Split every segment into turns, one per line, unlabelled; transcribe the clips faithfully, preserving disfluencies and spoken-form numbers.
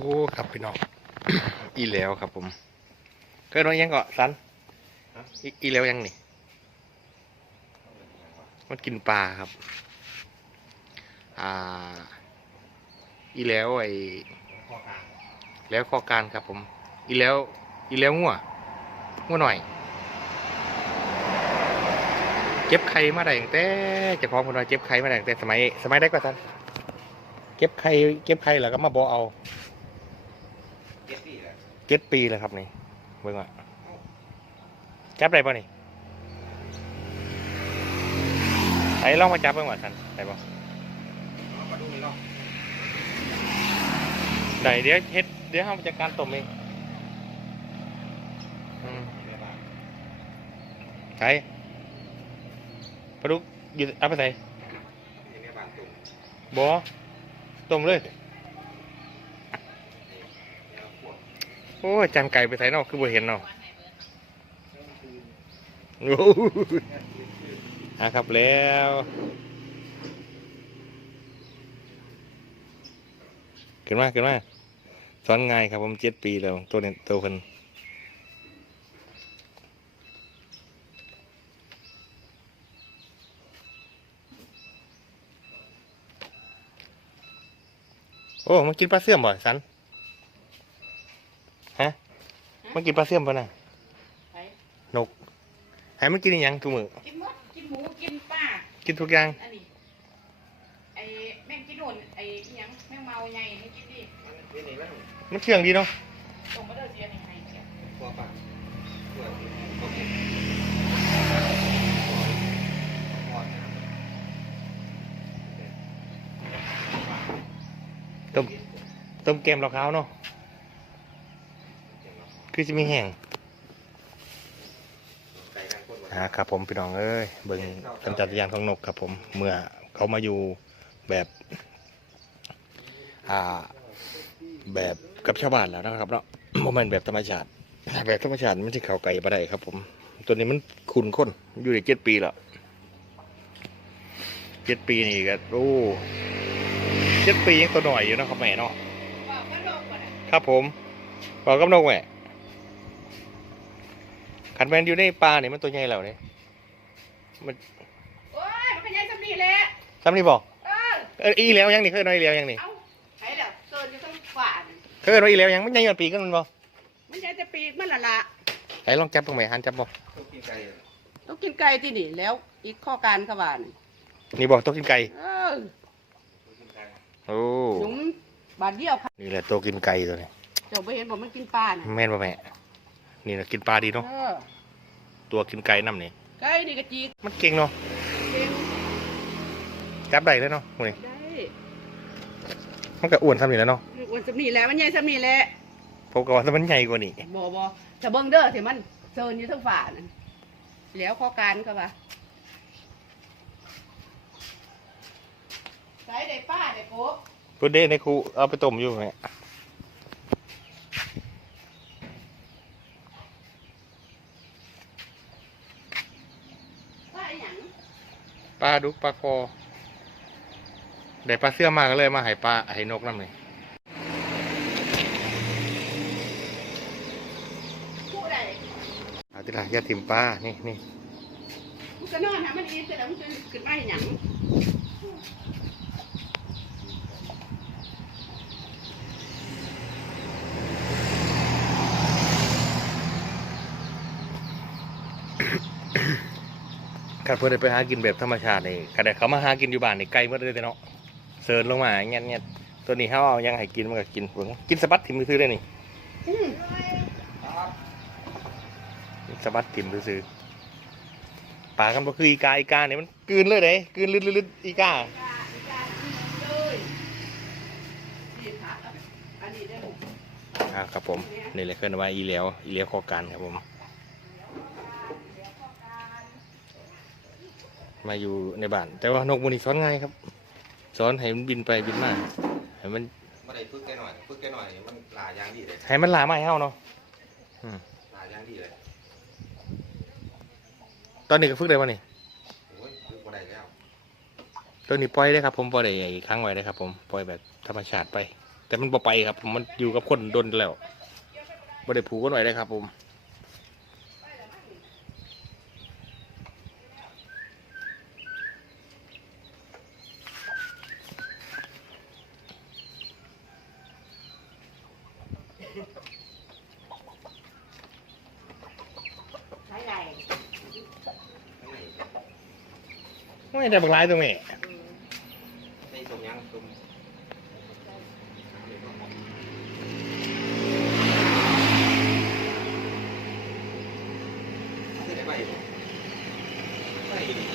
อ้ครับพี่น้อง อีแล้วครับผมเกิดว่ายังเกาะสันอีอีแล้วยังนี่มันกินปลาครับอ่าอีแล้วไอแล้วคอการครับผมอีแล้วอีแล้วงัวงัวหน่อยเก็บไข่มาได้ตั้งแต่เจะพร้าขอมคนว่าเก็บไข่มาได้ตั้งแต่สมัยสมัยได้กว่าสันเก็บไข่เก็บไข่แล้วก็มาบอเอาเจ็ดปีแล้วเจ็ดปีแล้วครับนี่เบิ่งว่าจับได้ป่ะนี่ไอ้ลองมาจับเบิ่งว่าสันได้ป่ะได้เดี๋ยวเฮ็ดเดี๋ยวเราจัดการต้มเองอืมใช่ปลาดุกอยู่เอาไปใส่บ่ต้มเลยโอ้ยจานไก่ไปใส่เนาะคือบ่เห็นเนาะโอ้ฮะครับแล้วเกินมากเกินมากสอนง่ายครับผมเจ็ดปีแล้วตัวนี้ตัวเพิ่นโอ้มันกินปลาเสื่อมบ่อยสันฮะมันกินปลาเสื่อมป่ะน่ะนกให้มันกินอหยังทุกมื้อ
กินมดกินหมูกินปลา
กินทุกอย่าง
อันนี้ไอ้แม่งกินโดนไอ้หยังแม่งเมาใหญ่ไม่กินดิ
มันเชื่องดีเนาะ
ส่งมาเด้อเสียนี่ให้เสีย
ตัวปลาต้มต้มแกมเหลาขาวเนาะคือจะมีแห้งฮะครับผมพี่น้องเอ้ยเบิ่งกำจัดยานของนกครับผมเมื่อเขามาอยู่แบบอ่าแบบกับชาวบ้านแล้วนะครับเนาะโมเมนต์แบบธรรมชาติแบบธรรมชาติมันจะเข่าไก่มาได้ครับผมตัวนี้มันคุณค้นอยู่ในเจ็ดปีแล้วเจ็ดปีนี่ก็โอ้เจ็ดปียังตัวหน่อยอยู่นะครับแม่เนาะครับผมบอกกับนกแม่ขันแมนอยู่ในปลาเนี่ยมันตัวใหญ่แล้วเนี่ยมัน
โอ้ยมันเป็นยังสำนีแหละ
ซ้ำนี่บอก
เออ
เอออีแล้วยังนี่เคยน้อยอีแล้วยังนี่
เอ้าไหนเดี๋ยวเกินจะต้องฝ่าน
เคยน้อยอีแล้วยังมันใหญ่กว่าปีกันมันบอก
มันยังจะปีมันละละ
ไอ้ลองจับตรงไหนหันจับบอก
ต้องกินไก่ต้องกินไก่ที่นี่แล้วอีกข้อการขวาน
นี่บอกต้องกินไก่
เออ
โอ้
หนุ่มบาดเดียว
นี่แหละตัวกินไก่ตัวนี้
เจ้าไปเห็นบอกมันกินปลาเนี่ย
แม่นป่ะแม่นี่นะกินปลาดีเนาะตัวกินไก่น้ำนี่
ไก่นี่กระจี
มันเก่งเนาะจับได้เลยเนาะนี่มันก็อ้วนซ้ำนี่แล้วเนาะ
อ้วนซ้ำนี่แหละมันใหญ่ซ้ำนี่แหละ
ผมก็ว่ามันใหญ่กว่านี่
บ่บ่จะเบิ่งเด้อที่มันเซินอยู่ทั้งฝ่านั่นแล้วข้อการก็ว่าใส่ได้ป้าได้โกบ
พุดเด้ในครูเอาไปต้มอยู่ไหมปลาดุกปลาคอได้ปลาเสื้อมาก็เลยมาให้ปลาให้นกน้ำเลยอาติละยาถิ่มปลานี่นี่
มันก็นอนหามันเองแต่แล้วมันจะขึ้นมาให้หยัง
การเพื่อไปหากินแบบธรรมชาตินี่การได้เขามาหากินอยู่บ้านนี่ไกลเมื่อเลยเนาะเซิร์นลงมาเงี้ยเงี้ยตัวนี้เขาเอายังให้กินมันก็กินกินสะบัดถิ่มซื้อได้นี่สะบัดถิ่มซื้อปลากันก็คืออีกาอีกาเนี่ยมันกืนเลยเด้กืนลึดๆอีกาอ่าครับผมนี่เลยเคลื่อนว่าอีเหลียวอีเหลียวคอการครับผมมาอยู่ในบ้านแต่ว่านกมูนี่สอนง่ายครับสอนให้มันบินไปบินมาให้มัน
ไม่ได้ฝึกแกหน่อยฝึกแกหน่อยมันหลายอย่างดีเลย
ให้มันหลาไม่เท่าเนาะ
หลายอย่างดีเลย
ตอนนี้ก็ฝึกได้ป่ะนี่
โอ้ยฝึกมาได้แล้ว
ตัวนี้ปล่อยได้ครับผมปล่อยได้อีกครั้งไว้ได้ครับผมปล่อยแบบธรรมชาติไปแต่มันบ่ไปครับ มันอยู่กับคนดนแล้วบ่ได้ผูกกันไว้ได้ครับ ผม
ใช้ไร
ไม่ได้บักหลายตรงนี้
ในตรงยังตรงที่ไหนไปไป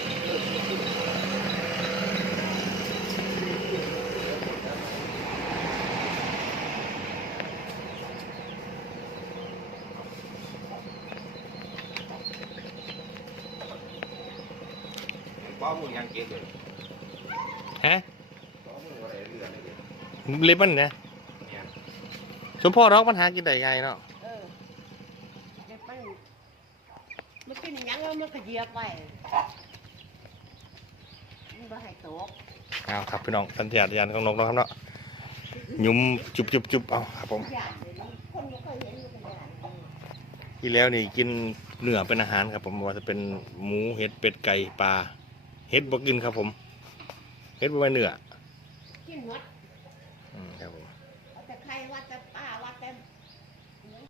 ป้อมึงยังเก็บเลย
ฮะ
ป้อมึงอะไรเรื่องอะไรเนี่ย
เล็บมันนะ
เนี่ย
สมพ่อร้องปัญหากินได้ไงเนาะ
เออเด็กมันมันกินหยังแล้วมันก็เหยียบไว้มันบ่ให้ตก
เอาครับพี่น้องสัญชาตญาณของนกเนาะครับเนาะหยุ่มจุบจุบจุบเอาครับผม
ย่านเลยนะคนบ่เคยเห็นมันก็ย่านเออ
ที่แล้วนี่กินเนื้อเป็นอาหารครับ ผมว่าจะเป็นหมูเห็ดเป็ดไก่ปลาเห็ดบ่กินครับ ผมเห็ดบ่เป็นเนื้อ
กินหมด
อืมครับผม
เอาแต่ไข่วัดแต่